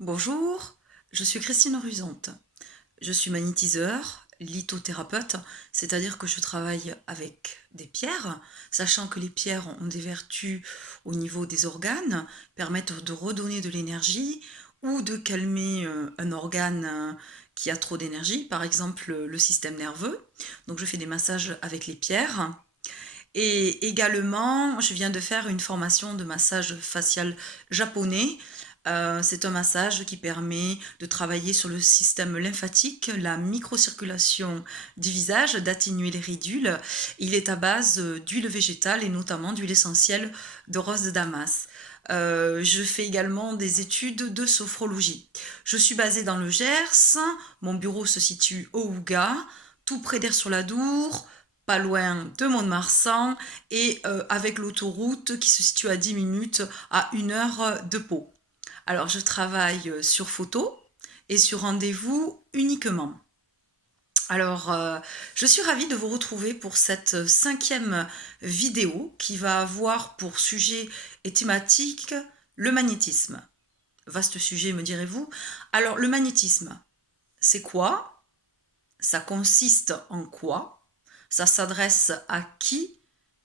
Bonjour, je suis Christine Rusante. Je suis magnétiseur, lithothérapeute, c'est-à-dire que je travaille avec des pierres, sachant que les pierres ont des vertus au niveau des organes, permettent de redonner de l'énergie ou de calmer un organe qui a trop d'énergie, par exemple le système nerveux. Donc je fais des massages avec les pierres. Et également, je viens de faire une formation de massage facial japonais. C'est un massage qui permet de travailler sur le système lymphatique, la microcirculation du visage, d'atténuer les ridules. Il est à base d'huile végétale et notamment d'huile essentielle de rose de Damas. Je fais également des études de sophrologie. Je suis basée dans le Gers, mon bureau se situe au Ouga, tout près d'Aire-sur-l'Adour, pas loin de Mont-de-Marsan et avec l'autoroute qui se situe à 10 minutes à 1 heure de Pau. Alors je travaille sur photo et sur rendez-vous uniquement. Alors je suis ravie de vous retrouver pour cette 5e vidéo qui va avoir pour sujet et thématique le magnétisme. Vaste sujet me direz-vous. Alors le magnétisme, c'est quoi? Ça consiste en quoi? Ça s'adresse à qui?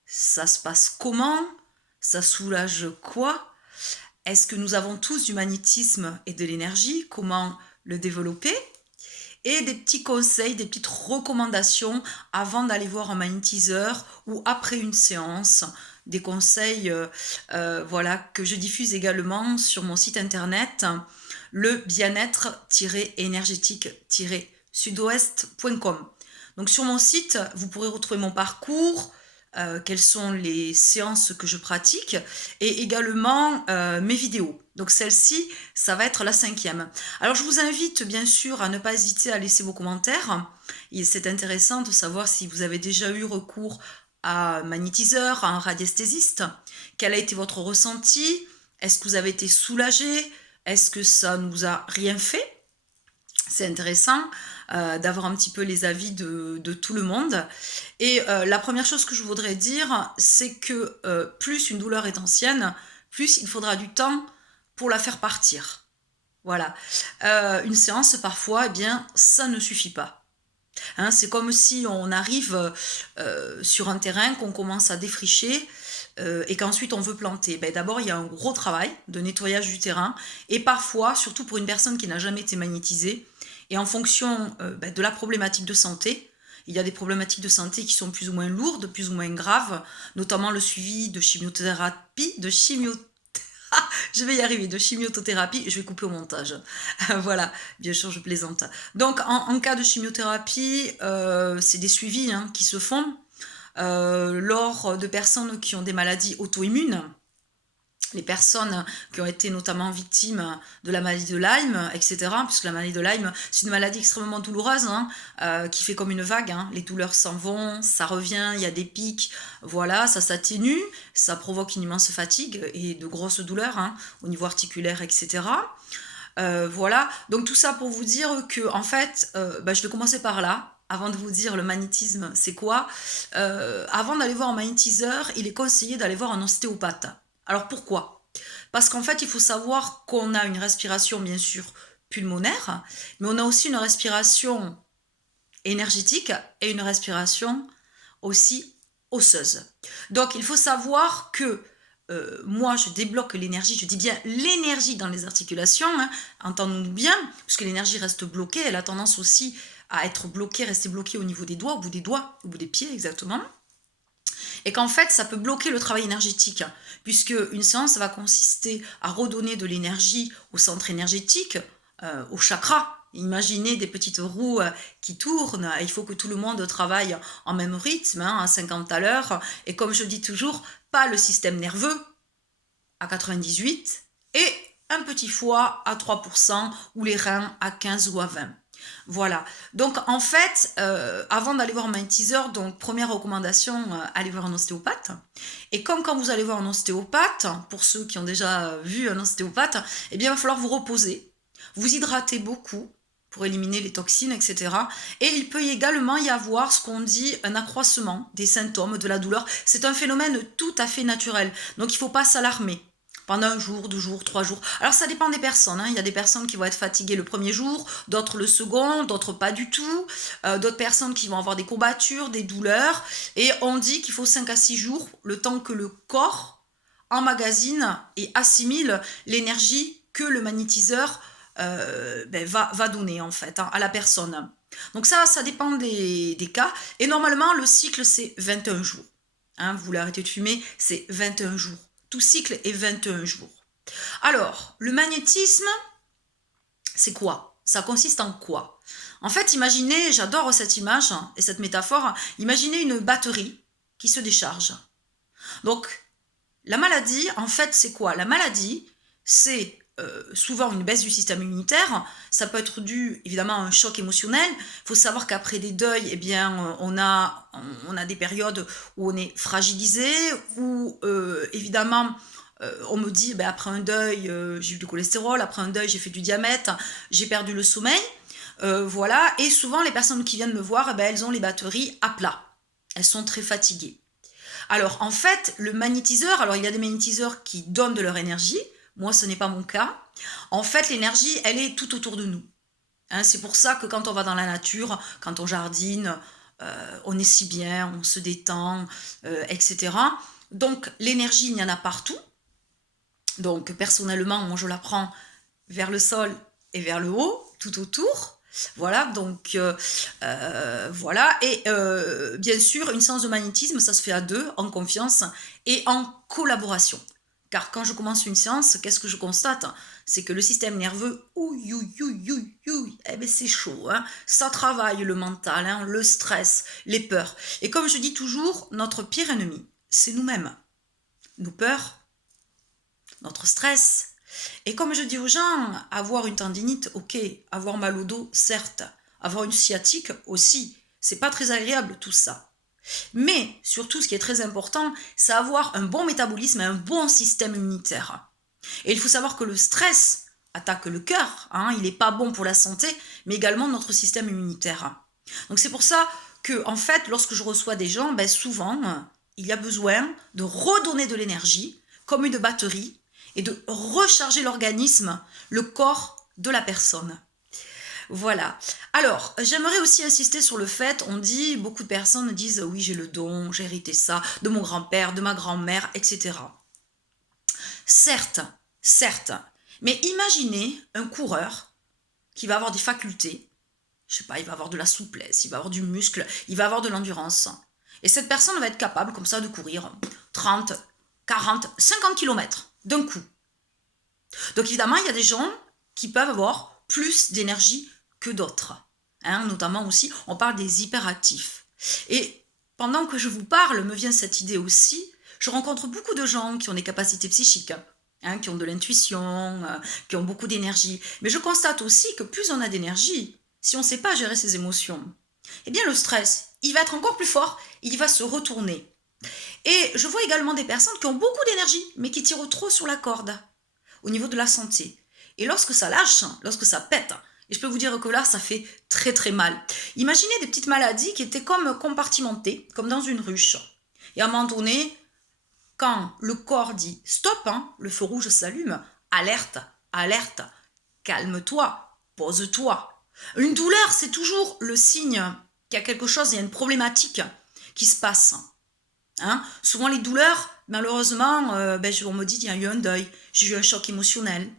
Ça se passe comment? Ça soulage quoi? Est-ce que nous avons tous du magnétisme et de l'énergie? Comment le développer? Et des petits conseils, des petites recommandations avant d'aller voir un magnétiseur ou après une séance. Des conseils voilà, que je diffuse également sur mon site internet, le bien-être-énergétique-sud-ouest.com. Donc sur mon site, vous pourrez retrouver mon parcours, quelles sont les séances que je pratique et également mes vidéos. Donc celle-ci, ça va être la 5e. Alors je vous invite bien sûr à ne pas hésiter à laisser vos commentaires. C'est intéressant de savoir si vous avez déjà eu recours à un magnétiseur, à un radiesthésiste. Quel a été votre ressenti? Est-ce que vous avez été soulagé? Est-ce que ça ne vous a rien fait? C'est intéressant d'avoir un petit peu les avis de tout le monde. Et la première chose que je voudrais dire, c'est que plus une douleur est ancienne, plus il faudra du temps pour la faire partir. Voilà. Une séance, parfois, eh bien, ça ne suffit pas. Hein, c'est comme si on arrive sur un terrain, qu'on commence à défricher et qu'ensuite on veut planter. Ben, d'abord, il y a un gros travail de nettoyage du terrain et parfois, surtout pour une personne qui n'a jamais été magnétisée, et en fonction de la problématique de santé, il y a des problématiques de santé qui sont plus ou moins lourdes, plus ou moins graves, notamment le suivi de chimiothérapie, je vais y arriver, de chimiothérapie, je vais couper au montage. Voilà, bien sûr, je plaisante. Donc, en cas de chimiothérapie, c'est des suivis qui se font lors de personnes qui ont des maladies auto-immunes. Les personnes qui ont été notamment victimes de la maladie de Lyme, etc. Puisque la maladie de Lyme, c'est une maladie extrêmement douloureuse, qui fait comme une vague. Les douleurs s'en vont, ça revient, il y a des pics, voilà, ça s'atténue, ça provoque une immense fatigue et de grosses douleurs au niveau articulaire, etc. Voilà, donc tout ça pour vous dire que, en fait, je vais commencer par là. Avant de vous dire le magnétisme, c'est quoi? Avant d'aller voir un magnétiseur, il est conseillé d'aller voir un ostéopathe. Alors pourquoi? Parce qu'en fait, il faut savoir qu'on a une respiration, bien sûr, pulmonaire, mais on a aussi une respiration énergétique et une respiration aussi osseuse. Donc, il faut savoir que moi, je débloque l'énergie, je dis bien l'énergie dans les articulations, entendons-nous bien, puisque l'énergie reste bloquée, elle a tendance aussi à être bloquée, rester bloquée au niveau des doigts, au bout des pieds exactement. Et qu'en fait, ça peut bloquer le travail énergétique, puisque une séance va consister à redonner de l'énergie au centre énergétique, au chakra. Imaginez des petites roues qui tournent, il faut que tout le monde travaille en même rythme, à 50 à l'heure, et comme je dis toujours, pas le système nerveux à 98, et un petit foie à 3%, ou les reins à 15 ou à 20. Voilà. Donc, en fait, avant d'aller voir un magnétiseur, donc, première recommandation, allez voir un ostéopathe. Et comme quand vous allez voir un ostéopathe, pour ceux qui ont déjà vu un ostéopathe, eh bien, il va falloir vous reposer, vous hydrater beaucoup pour éliminer les toxines, etc. Et il peut également y avoir ce qu'on dit un accroissement des symptômes de la douleur. C'est un phénomène tout à fait naturel. Donc, il ne faut pas s'alarmer. pendant 1 jour, 2 jours, 3 jours. Alors ça dépend des personnes, hein. Il y a des personnes qui vont être fatiguées le premier jour, d'autres le second, d'autres pas du tout, d'autres personnes qui vont avoir des courbatures, des douleurs, et on dit qu'il faut 5 à 6 jours, le temps que le corps emmagasine et assimile l'énergie que le magnétiseur va donner en fait, hein, à la personne. Donc ça dépend des cas, et normalement le cycle c'est 21 jours. Hein, vous voulez arrêter de fumer, c'est 21 jours. Tout cycle est 21 jours. Alors, le magnétisme, c'est quoi? Ça consiste en quoi? En fait, imaginez, j'adore cette image et cette métaphore, imaginez une batterie qui se décharge. Donc, la maladie, en fait, c'est quoi? La maladie, c'est souvent une baisse du système immunitaire. Ça peut être dû évidemment à un choc émotionnel. Il faut savoir qu'après des deuils, eh bien, on a des périodes où on est fragilisé, où évidemment on me dit après un deuil j'ai eu du cholestérol, après un deuil j'ai fait du diabète, j'ai perdu le sommeil. Voilà, et souvent les personnes qui viennent me voir, elles ont les batteries à plat. Elles sont très fatiguées. Alors en fait, le magnétiseur, alors il y a des magnétiseurs qui donnent de leur énergie. Moi, ce n'est pas mon cas. En fait, l'énergie, elle est tout autour de nous. Hein, c'est pour ça que quand on va dans la nature, quand on jardine, on est si bien, on se détend, etc. Donc, l'énergie, il y en a partout. Donc, personnellement, moi, je la prends vers le sol et vers le haut, tout autour. Voilà, donc voilà. Et bien sûr, une séance de magnétisme, ça se fait à deux, en confiance et en collaboration. Car quand je commence une séance, qu'est-ce que je constate? C'est que le système nerveux, c'est chaud. Hein, ça travaille le mental, hein, le stress, les peurs. Et comme je dis toujours, notre pire ennemi, c'est nous-mêmes. Nos peurs, notre stress. Et comme je dis aux gens, avoir une tendinite, ok. Avoir mal au dos, certes. Avoir une sciatique aussi. C'est pas très agréable tout ça. Mais surtout, ce qui est très important, c'est avoir un bon métabolisme et un bon système immunitaire. Et il faut savoir que le stress attaque le cœur, hein, il n'est pas bon pour la santé, mais également notre système immunitaire. Donc c'est pour ça que, en fait, lorsque je reçois des gens, souvent, il y a besoin de redonner de l'énergie, comme une batterie, et de recharger l'organisme, le corps de la personne. Voilà. Alors, j'aimerais aussi insister sur le fait, beaucoup de personnes disent oui, j'ai le don, j'ai hérité ça de mon grand-père, de ma grand-mère, etc. Certes, mais imaginez un coureur qui va avoir des facultés, je sais pas, il va avoir de la souplesse, il va avoir du muscle, il va avoir de l'endurance. Et cette personne va être capable comme ça de courir 30, 40, 50 km d'un coup. Donc évidemment, il y a des gens qui peuvent avoir plus d'énergie que d'autres. Hein, notamment aussi, on parle des hyperactifs. Et pendant que je vous parle, me vient cette idée aussi, je rencontre beaucoup de gens qui ont des capacités psychiques, hein, qui ont de l'intuition, qui ont beaucoup d'énergie. Mais je constate aussi que plus on a d'énergie, si on ne sait pas gérer ses émotions, eh bien le stress, il va être encore plus fort, il va se retourner. Et je vois également des personnes qui ont beaucoup d'énergie, mais qui tirent trop sur la corde au niveau de la santé. Et lorsque ça lâche, lorsque ça pète, et je peux vous dire que là, ça fait très très mal. Imaginez des petites maladies qui étaient comme compartimentées, comme dans une ruche. Et à un moment donné, quand le corps dit stop, hein, le feu rouge s'allume, alerte, alerte, calme-toi, pose-toi. Une douleur, c'est toujours le signe qu'il y a quelque chose, il y a une problématique qui se passe. Hein, souvent les douleurs, malheureusement, on me dit il y a eu un deuil, j'ai eu un choc émotionnel.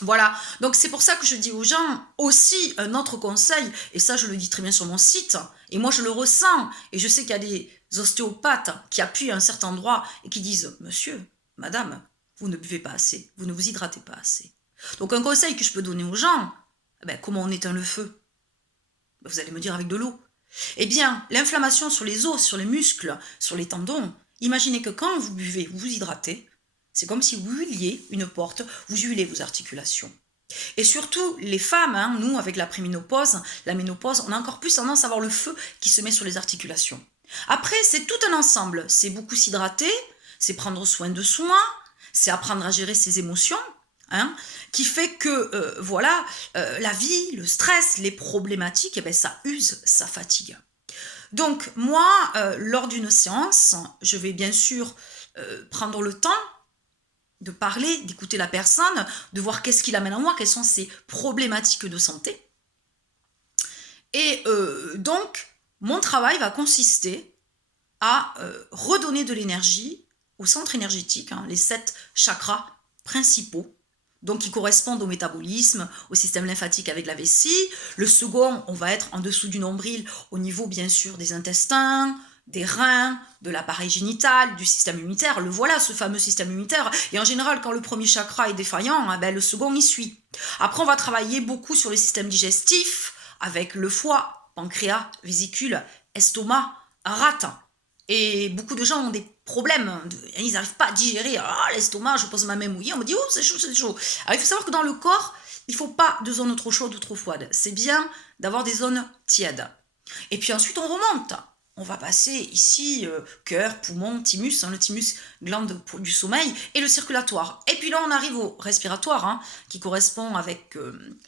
Voilà, donc c'est pour ça que je dis aux gens aussi un autre conseil, et ça je le dis très bien sur mon site, et moi je le ressens, et je sais qu'il y a des ostéopathes qui appuient à un certain endroit et qui disent « Monsieur, madame, vous ne buvez pas assez, vous ne vous hydratez pas assez ». Donc un conseil que je peux donner aux gens, comment on éteint le feu? Vous allez me dire avec de l'eau. Eh bien, l'inflammation sur les os, sur les muscles, sur les tendons, imaginez que quand vous buvez, vous vous hydratez, c'est comme si vous huiliez une porte, vous huilez vos articulations. Et surtout, les femmes, hein, nous, avec la préménopause, la ménopause, on a encore plus tendance à avoir le feu qui se met sur les articulations. Après, c'est tout un ensemble. C'est beaucoup s'hydrater, c'est prendre soin de soi, c'est apprendre à gérer ses émotions, hein, qui fait que, la vie, le stress, les problématiques, ça use, ça fatigue. Donc, moi, lors d'une séance, je vais bien sûr prendre le temps de parler, d'écouter la personne, de voir qu'est-ce qui l'amène en moi, quelles sont ses problématiques de santé. Et donc, mon travail va consister à redonner de l'énergie au centre énergétique, les 7 chakras principaux, donc qui correspondent au métabolisme, au système lymphatique avec la vessie. Le second, on va être en dessous du nombril, au niveau bien sûr des intestins, des reins, de l'appareil génital, du système immunitaire. Le voilà, ce fameux système immunitaire. Et en général, quand le premier chakra est défaillant, le second y suit. Après, on va travailler beaucoup sur le système digestif, avec le foie, pancréas, vésicule, estomac, rate. Et beaucoup de gens ont des problèmes, ils n'arrivent pas à digérer. L'estomac, je pose ma main mouillée, on me dit « Oh, c'est chaud, c'est chaud ». Alors, il faut savoir que dans le corps, il ne faut pas de zones trop chaudes ou trop froides. C'est bien d'avoir des zones tièdes. Et puis ensuite, on remonte. On va passer ici, cœur, poumon, thymus, le thymus, glande du sommeil, et le circulatoire. Et puis là, on arrive au respiratoire, qui correspond avec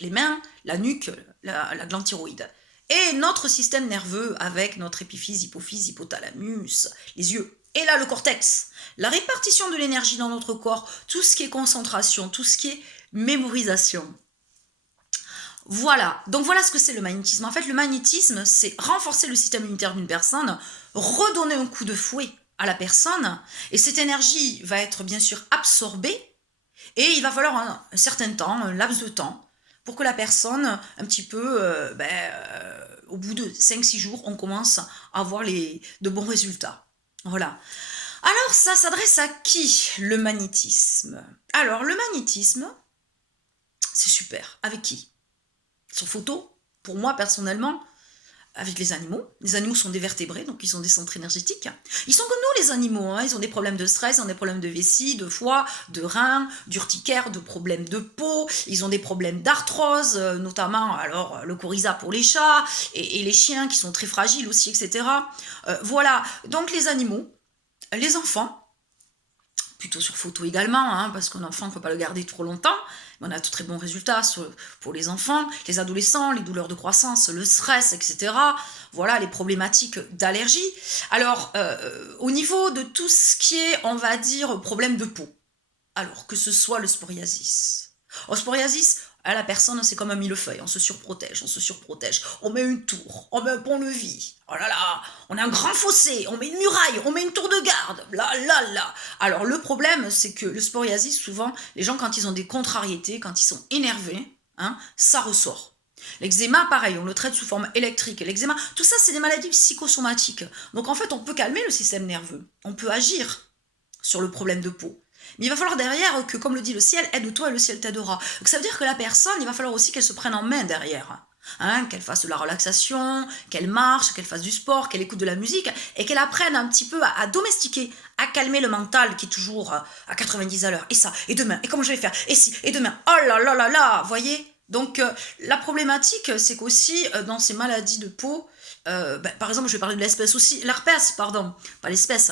les mains, la nuque, la glande thyroïde. Et notre système nerveux avec notre épiphyse, hypophyse, hypothalamus, les yeux. Et là, le cortex. La répartition de l'énergie dans notre corps, tout ce qui est concentration, tout ce qui est mémorisation. Voilà, donc voilà ce que c'est le magnétisme. En fait, le magnétisme, c'est renforcer le système immunitaire d'une personne, redonner un coup de fouet à la personne, et cette énergie va être bien sûr absorbée, et il va falloir un certain temps, un laps de temps, pour que la personne, un petit peu, au bout de 5-6 jours, on commence à avoir de bons résultats. Voilà. Alors, ça s'adresse à qui, le magnétisme? Alors, le magnétisme, c'est super. Avec qui? Sur photo, pour moi, personnellement, avec les animaux. Les animaux sont des vertébrés, donc ils ont des centres énergétiques. Ils sont comme nous, les animaux. Ils ont des problèmes de stress, ils ont des problèmes de vessie, de foie, de reins, d'urticaire, de problèmes de peau. Ils ont des problèmes d'arthrose, notamment alors le coryza pour les chats et les chiens qui sont très fragiles aussi, etc. Voilà, donc les animaux, les enfants, plutôt sur photo également, parce qu'un enfant, on ne peut pas le garder trop longtemps. On a de très bons résultats pour les enfants, les adolescents, les douleurs de croissance, le stress, etc. Voilà, les problématiques d'allergie. Alors, au niveau de tout ce qui est, on va dire, problème de peau, alors que ce soit le psoriasis. Au psoriasis, la personne, c'est comme un millefeuille, on se surprotège, on met une tour, on met un pont-levis, oh là là, on a un grand fossé, on met une muraille, on met une tour de garde, là là là. Alors le problème, c'est que le psoriasis, souvent, les gens quand ils ont des contrariétés, quand ils sont énervés, ça ressort. L'eczéma, pareil, on le traite sous forme électrique. L'eczéma, tout ça, c'est des maladies psychosomatiques. Donc en fait, on peut calmer le système nerveux, on peut agir sur le problème de peau. Mais il va falloir derrière que, comme le dit le ciel, aide-toi et le ciel t'aidera. Donc ça veut dire que la personne, il va falloir aussi qu'elle se prenne en main derrière. Qu'elle fasse de la relaxation, qu'elle marche, qu'elle fasse du sport, qu'elle écoute de la musique, et qu'elle apprenne un petit peu à domestiquer, à calmer le mental qui est toujours à 90 à l'heure. Et ça, et demain, et comment je vais faire, et si, et demain, oh là là là là, voyez. Donc la problématique, c'est qu'aussi, dans ces maladies de peau, par exemple, je vais parler de l'espèce aussi, l'herpès, pardon, pas l'espèce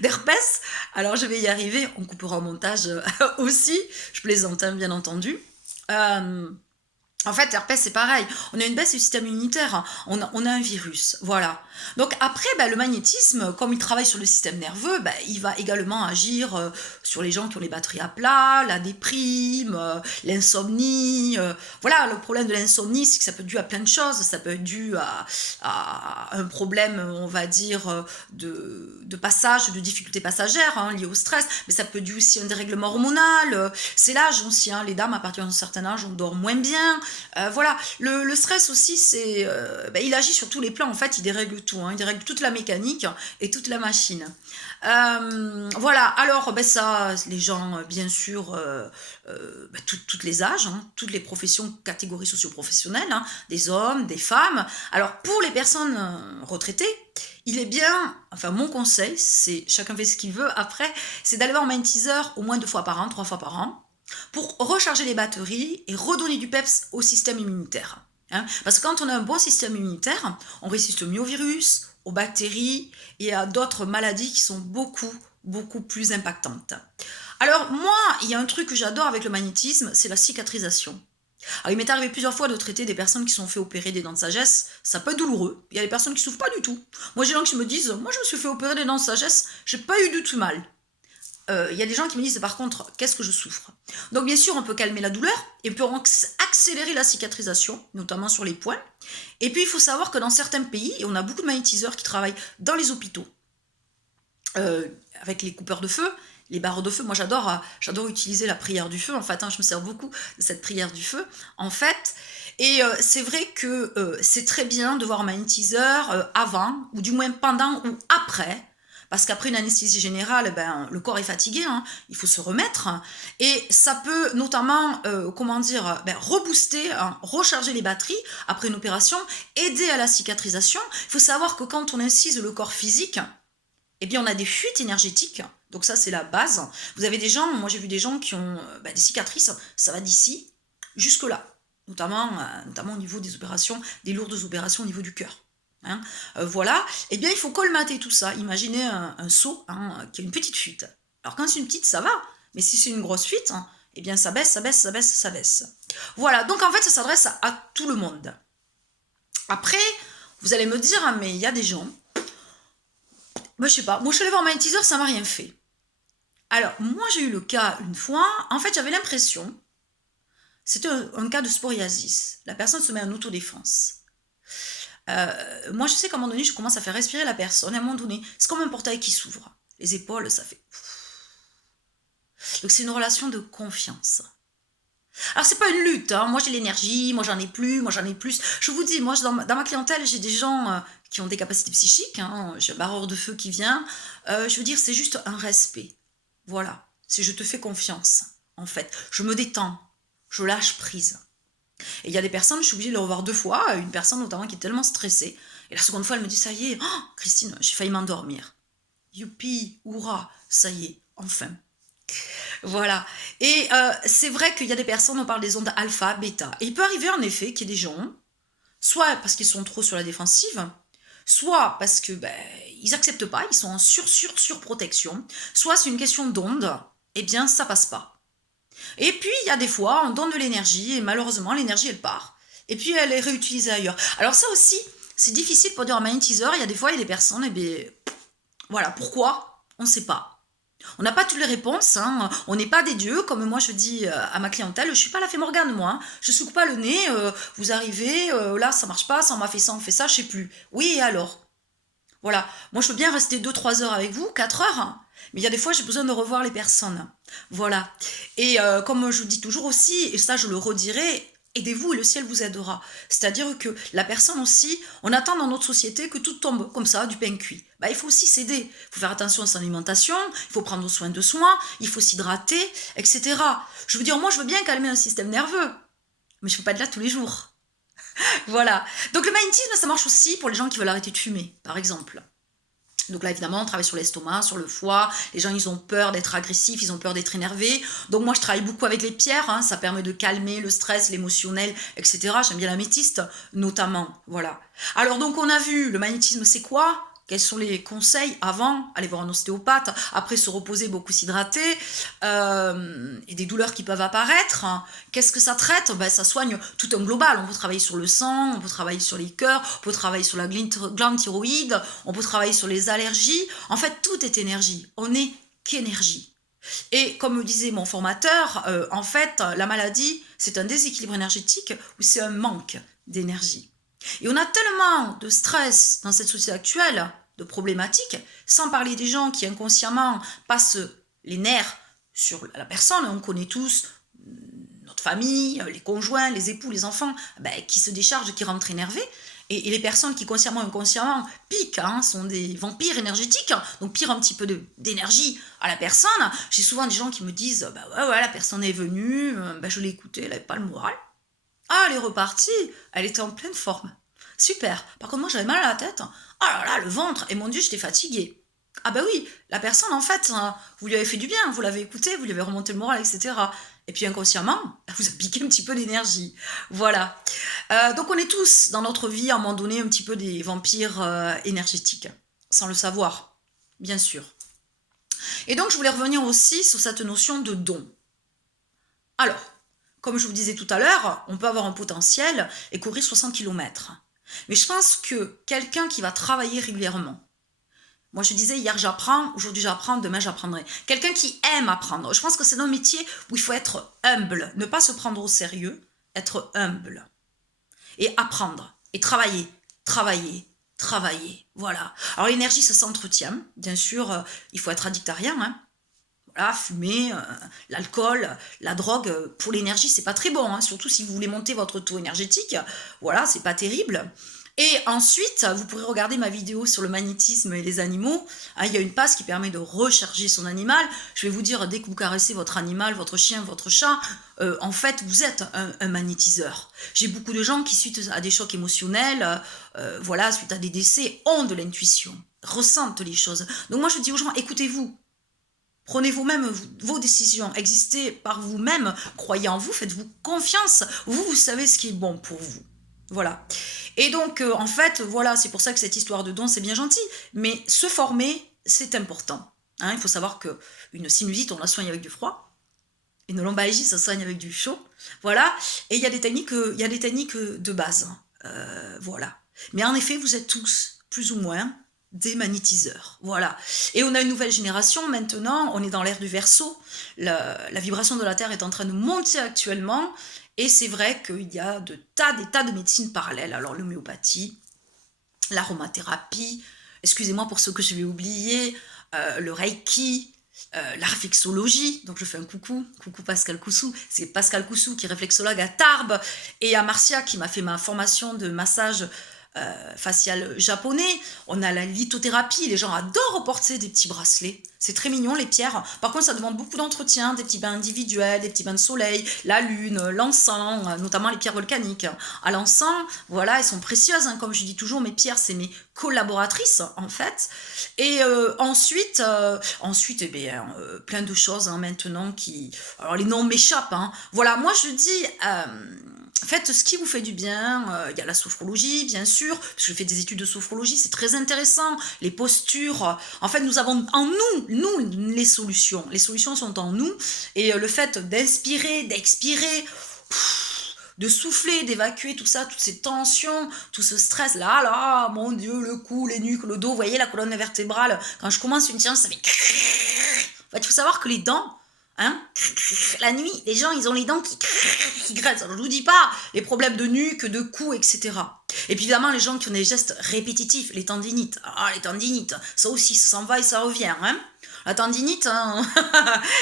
d'herpès, alors je vais y arriver, on coupera au montage aussi, je plaisante, bien entendu. En fait, l'herpès, c'est pareil. On a une baisse du système immunitaire. On a un virus. Voilà. Donc après, le magnétisme, comme il travaille sur le système nerveux, il va également agir sur les gens qui ont les batteries à plat, la déprime, l'insomnie. Voilà, le problème de l'insomnie, c'est que ça peut être dû à plein de choses. Ça peut être dû à un problème, on va dire, de passage, de difficultés passagères liées au stress. Mais ça peut être dû aussi à un dérèglement hormonal. C'est l'âge aussi. Les dames, à partir d'un certain âge, on dort moins bien. Voilà, le stress aussi, il agit sur tous les plans, en fait, il dérègle tout, il dérègle toute la mécanique et toute la machine. Voilà, alors ça, les gens, bien sûr, tous les âges, toutes les professions, catégories socio-professionnelles, des hommes, des femmes. Alors, pour les personnes retraitées, il est bien, enfin mon conseil, c'est, chacun fait ce qu'il veut après, c'est d'aller voir un magnétiseur au moins 2 fois par an, 3 fois par an, pour recharger les batteries et redonner du peps au système immunitaire. Parce que quand on a un bon système immunitaire, on résiste mieux aux virus, aux bactéries et à d'autres maladies qui sont beaucoup, beaucoup plus impactantes. Alors moi, il y a un truc que j'adore avec le magnétisme, c'est la cicatrisation. Alors, il m'est arrivé plusieurs fois de traiter des personnes qui sont fait opérer des dents de sagesse, ça peut être douloureux, il y a des personnes qui souffrent pas du tout. Moi j'ai des gens qui me disent, moi je me suis fait opérer des dents de sagesse, j'ai pas eu du tout mal. il y a des gens qui me disent par contre, qu'est-ce que je souffre? Donc bien sûr, on peut calmer la douleur et on peut accélérer la cicatrisation, notamment sur les points. Et puis il faut savoir que dans certains pays, et on a beaucoup de magnétiseurs qui travaillent dans les hôpitaux, avec les coupeurs de feu, les barreaux de feu. Moi j'adore utiliser la prière du feu, en fait, hein, je me sers beaucoup de cette prière du feu, en fait. Et c'est vrai que c'est très bien de voir un magnétiseur avant, ou du moins pendant ou après, parce qu'après une anesthésie générale, ben, le corps est fatigué, hein, il faut se remettre. Et ça peut notamment, rebooster, hein, recharger les batteries après une opération, aider à la cicatrisation. Il faut savoir que quand on incise le corps physique, eh bien on a des fuites énergétiques. Donc ça, c'est la base. Vous avez des gens, moi j'ai vu des gens qui ont des cicatrices, ça va d'ici jusque-là. Notamment au niveau des opérations, des lourdes opérations au niveau du cœur. Hein, voilà, eh bien il faut colmater tout ça. Imaginez un seau, hein, qui a une petite fuite. Alors quand c'est une petite, ça va, mais si c'est une grosse fuite, hein, eh bien ça baisse, ça baisse, ça baisse, ça baisse. Voilà, donc en fait ça s'adresse à tout le monde. Après, vous allez me dire, hein, mais il y a des gens, je sais pas, moi je suis allée voir un magnétiseur, ça m'a rien fait. Alors moi j'ai eu le cas une fois, en fait j'avais l'impression, c'était un cas de sporiasis. La personne se met en autodéfense. Moi, je sais qu'à un moment donné, je commence à faire respirer la personne. À un moment donné, c'est comme un portail qui s'ouvre. Les épaules, ça fait... Donc, c'est une relation de confiance. Alors, c'est pas une lutte. Hein. Moi, j'ai l'énergie. Moi, j'en ai plus. Moi, j'en ai plus. Je vous dis, moi, dans ma clientèle, j'ai des gens qui ont des capacités psychiques. Hein. J'ai un barreur de feu qui vient. Je veux dire, c'est juste un respect. Voilà. C'est je te fais confiance, en fait. Je me détends. Je lâche prise. Et il y a des personnes, je suis obligée de le revoir 2 fois, une personne notamment qui est tellement stressée, et la seconde fois elle me dit ça y est, oh, Christine, j'ai failli m'endormir. Youpi, hurrah, ça y est, enfin. Voilà. Et c'est vrai qu'il y a des personnes, on parle des ondes alpha, bêta, et il peut arriver en effet qu'il y ait des gens, soit parce qu'ils sont trop sur la défensive, soit parce que ils acceptent pas, ils sont en surprotection, soit c'est une question d'onde, eh bien ça passe pas. Et puis, il y a des fois, on donne de l'énergie, et malheureusement, l'énergie, elle part. Et puis, elle est réutilisée ailleurs. Alors ça aussi, c'est difficile pour dire un magnétiseur. Il y a des fois, il y a des personnes, et bien, voilà, pourquoi? On ne sait pas. On n'a pas toutes les réponses, hein. On n'est pas des dieux, comme moi je dis à ma clientèle, je ne suis pas la fée Morgane, moi. Hein. Je ne secoue pas le nez, vous arrivez, là, ça marche pas, ça on m'a fait ça, on fait ça, je sais plus. Oui, et alors? Voilà, moi je veux bien rester 2-3 heures avec vous, 4 heures, hein. Mais il y a des fois j'ai besoin de revoir les personnes. Voilà. Et comme je vous dis toujours aussi, et ça je le redirai, aidez-vous et le ciel vous aidera. C'est-à-dire que la personne aussi, on attend dans notre société que tout tombe comme ça, du pain cuit. Il faut aussi s'aider. Il faut faire attention à son alimentation, il faut prendre soin de soi, il faut s'hydrater, etc. Je veux dire, moi je veux bien calmer un système nerveux, mais je ne peux pas être là tous les jours. Voilà. Donc le magnétisme, ça marche aussi pour les gens qui veulent arrêter de fumer, par exemple. Donc là, évidemment, on travaille sur l'estomac, sur le foie. Les gens, ils ont peur d'être agressifs, ils ont peur d'être énervés. Donc moi, je travaille beaucoup avec les pierres. Hein. Ça permet de calmer le stress, l'émotionnel, etc. J'aime bien l'améthyste, notamment. Voilà. Alors donc, on a vu, le magnétisme, c'est quoi ? Quels sont les conseils avant? Aller voir un ostéopathe, après se reposer, beaucoup s'hydrater, et des douleurs qui peuvent apparaître. Qu'est-ce que ça traite? Ça soigne tout un global. On peut travailler sur le sang, on peut travailler sur les cœurs, on peut travailler sur la glande thyroïde, on peut travailler sur les allergies. En fait, tout est énergie. On n'est qu'énergie. Et comme me disait mon formateur, en fait, la maladie, c'est un déséquilibre énergétique ou c'est un manque d'énergie. Et on a tellement de stress dans cette société actuelle, de problématiques, sans parler des gens qui inconsciemment passent les nerfs sur la personne. On connaît tous notre famille, les conjoints, les époux, les enfants, qui se déchargent, qui rentrent énervés. Et les personnes qui consciemment ou inconsciemment piquent, hein, sont des vampires énergétiques, donc pirent un petit peu d'énergie à la personne. J'ai souvent des gens qui me disent ouais, la personne est venue, je l'ai écoutée, elle n'avait pas le moral. Ah, elle est repartie, elle était en pleine forme. Super. Par contre, moi, j'avais mal à la tête. Oh là là, le ventre. Et mon Dieu, j'étais fatiguée. Ah oui, la personne, en fait, vous lui avez fait du bien, vous l'avez écoutée, vous lui avez remonté le moral, etc. Et puis, inconsciemment, elle vous a piqué un petit peu d'énergie. Voilà. Donc, on est tous, dans notre vie, à un moment donné, un petit peu des vampires énergétiques. Sans le savoir, bien sûr. Et donc, je voulais revenir aussi sur cette notion de don. Alors, comme je vous disais tout à l'heure, on peut avoir un potentiel et courir 60 km. Mais je pense que quelqu'un qui va travailler régulièrement, Moi, je disais, hier j'apprends, aujourd'hui j'apprends, demain j'apprendrai. Quelqu'un qui aime apprendre. Je pense que c'est un métier où il faut être humble, ne pas se prendre au sérieux, être humble. Et apprendre, et travailler, travailler, travailler. Voilà. Alors l'énergie, ça s'entretient. Bien sûr, il faut être addict à rien, hein. Voilà, fumer, l'alcool, la drogue, pour l'énergie, c'est pas très bon, hein, surtout si vous voulez monter votre taux énergétique. Voilà, c'est pas terrible. Et ensuite, vous pourrez regarder ma vidéo sur le magnétisme et les animaux. Hein, il y a une passe qui permet de recharger son animal. Je vais vous dire, dès que vous caressez votre animal, votre chien, votre chat, en fait, vous êtes un magnétiseur. J'ai beaucoup de gens qui, suite à des chocs émotionnels, voilà, suite à des décès, ont de l'intuition, ressentent les choses. Donc moi, je dis aux gens, écoutez-vous. Prenez vous-même vos décisions, existez par vous-même, croyez en vous, faites-vous confiance. Vous savez ce qui est bon pour vous. Voilà. Et donc, en fait, voilà, c'est pour ça que cette histoire de don, c'est bien gentil. Mais se former, c'est important. Hein, il faut savoir qu'une sinusite, on la soigne avec du froid. Une lombalgie, ça soigne avec du chaud. Voilà. Et il y a des techniques de base. Voilà. Mais en effet, vous êtes tous, plus ou moins, des magnétiseurs. Voilà. Et on a une nouvelle génération maintenant, on est dans l'ère du Verseau. La vibration de la Terre est en train de monter actuellement. Et c'est vrai qu'il y a des tas de médecines parallèles. Alors l'homéopathie, l'aromathérapie, excusez-moi pour ceux que je vais oublier, le Reiki, la réflexologie, donc je fais un coucou Pascal Coussou, c'est Pascal Coussou qui est réflexologue à Tarbes, et à Marcia qui m'a fait ma formation de massage facial japonais. On a la lithothérapie, les gens adorent porter des petits bracelets, c'est très mignon les pierres. Par contre ça demande beaucoup d'entretien, des petits bains individuels, des petits bains de soleil, la lune, l'encens, notamment les pierres volcaniques. À l'encens, voilà, elles sont précieuses, hein, comme je dis toujours, mes pierres c'est mes collaboratrices en fait. Et ensuite, eh bien, plein de choses hein, maintenant qui... Alors les noms m'échappent, hein. Voilà, moi je dis... faites ce qui vous fait du bien. Il y a la sophrologie, bien sûr, parce que je fais des études de sophrologie, c'est très intéressant. Les postures. En fait, nous avons en nous, les solutions. Les solutions sont en nous. Et le fait d'inspirer, d'expirer, de souffler, d'évacuer tout ça, toutes ces tensions, tout ce stress, là, mon Dieu, le cou, les nuques, le dos, vous voyez, la colonne vertébrale. Quand je commence une séance, ça fait... En fait, il faut savoir que les dents, hein, la nuit, les gens, ils ont les dents qui graissent. Alors, je vous dis pas les problèmes de nuque, de cou, etc. Et puis évidemment, les gens qui ont des gestes répétitifs, les tendinites. Ah, les tendinites, ça aussi, ça s'en va et ça revient. Hein. La tendinite, hein,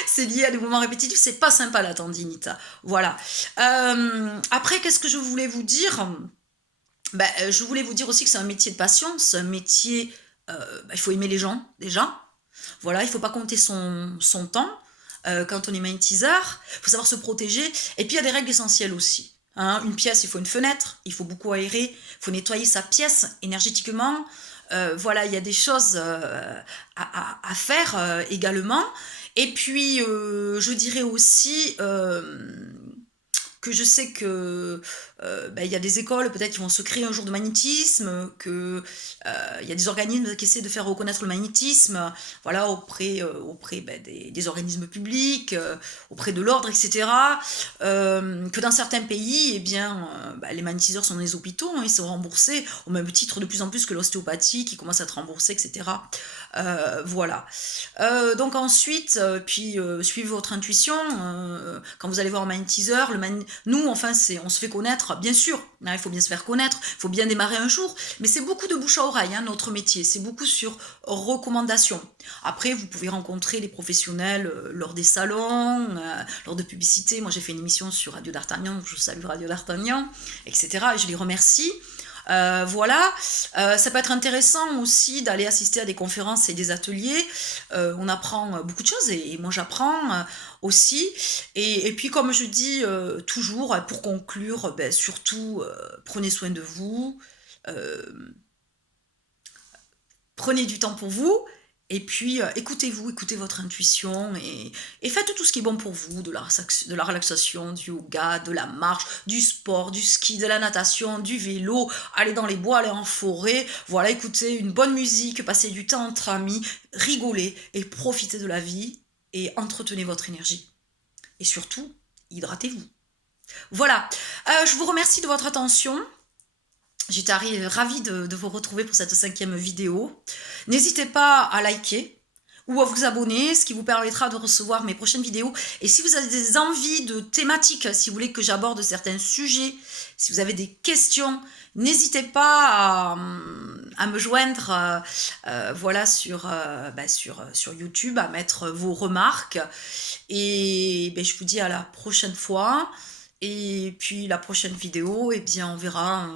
c'est lié à des mouvements répétitifs, c'est pas sympa la tendinite. Voilà. Après, qu'est-ce que je voulais vous dire ? Je voulais vous dire aussi que c'est un métier de passion, c'est un métier... il faut aimer les gens, déjà. Voilà, il ne faut pas compter son temps. Quand on est magnétiseur, il faut savoir se protéger. Et puis il y a des règles essentielles aussi. Hein. Une pièce, il faut une fenêtre, il faut beaucoup aérer, il faut nettoyer sa pièce énergétiquement. Voilà, il y a des choses à faire également. Et puis, je dirais aussi que je sais que il y a des écoles peut-être qui vont se créer un jour de magnétisme, que il y a des organismes qui essaient de faire reconnaître le magnétisme, voilà, auprès des organismes publics, auprès de l'ordre, etc. Que dans certains pays, eh bien, les magnétiseurs sont dans les hôpitaux, hein, ils sont remboursés au même titre de plus en plus que l'ostéopathie qui commence à être remboursée, etc. Voilà. Donc ensuite, suivez votre intuition. Quand vous allez voir un magnétiseur, nous, enfin, on se fait connaître, bien sûr. Hein, il faut bien se faire connaître, il faut bien démarrer un jour. Mais c'est beaucoup de bouche à oreille, hein, notre métier. C'est beaucoup sur recommandation. Après, vous pouvez rencontrer les professionnels lors des salons, lors de publicités. Moi, j'ai fait une émission sur Radio d'Artagnan, je salue Radio d'Artagnan, etc. Et je les remercie. Voilà, ça peut être intéressant aussi d'aller assister à des conférences et des ateliers. On apprend beaucoup de choses et moi j'apprends aussi. Et puis comme je dis toujours, pour conclure, surtout prenez soin de vous, prenez du temps pour vous. Et puis, écoutez-vous, écoutez votre intuition et faites tout ce qui est bon pour vous, de la relaxation, du yoga, de la marche, du sport, du ski, de la natation, du vélo, aller dans les bois, aller en forêt, voilà, écoutez une bonne musique, passez du temps entre amis, rigolez et profitez de la vie et entretenez votre énergie. Et surtout, hydratez-vous. Voilà, je vous remercie de votre attention. J'étais ravie de vous retrouver pour cette 5e vidéo. N'hésitez pas à liker ou à vous abonner, ce qui vous permettra de recevoir mes prochaines vidéos. Et si vous avez des envies de thématiques, si vous voulez que j'aborde certains sujets, si vous avez des questions, n'hésitez pas à me joindre voilà, sur YouTube, à mettre vos remarques. Et ben, je vous dis à la prochaine fois. Et puis la prochaine vidéo, eh bien, on verra.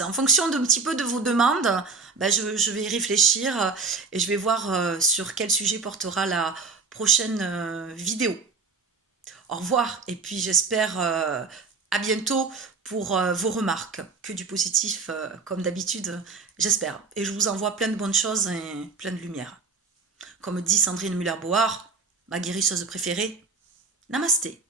En fonction d'un petit peu de vos demandes, ben, je vais y réfléchir et je vais voir sur quel sujet portera la prochaine vidéo. Au revoir et puis j'espère à bientôt pour vos remarques. Que du positif comme d'habitude, j'espère. Et je vous envoie plein de bonnes choses et plein de lumière. Comme dit Sandrine Muller-Board, ma guérisseuse préférée, Namasté.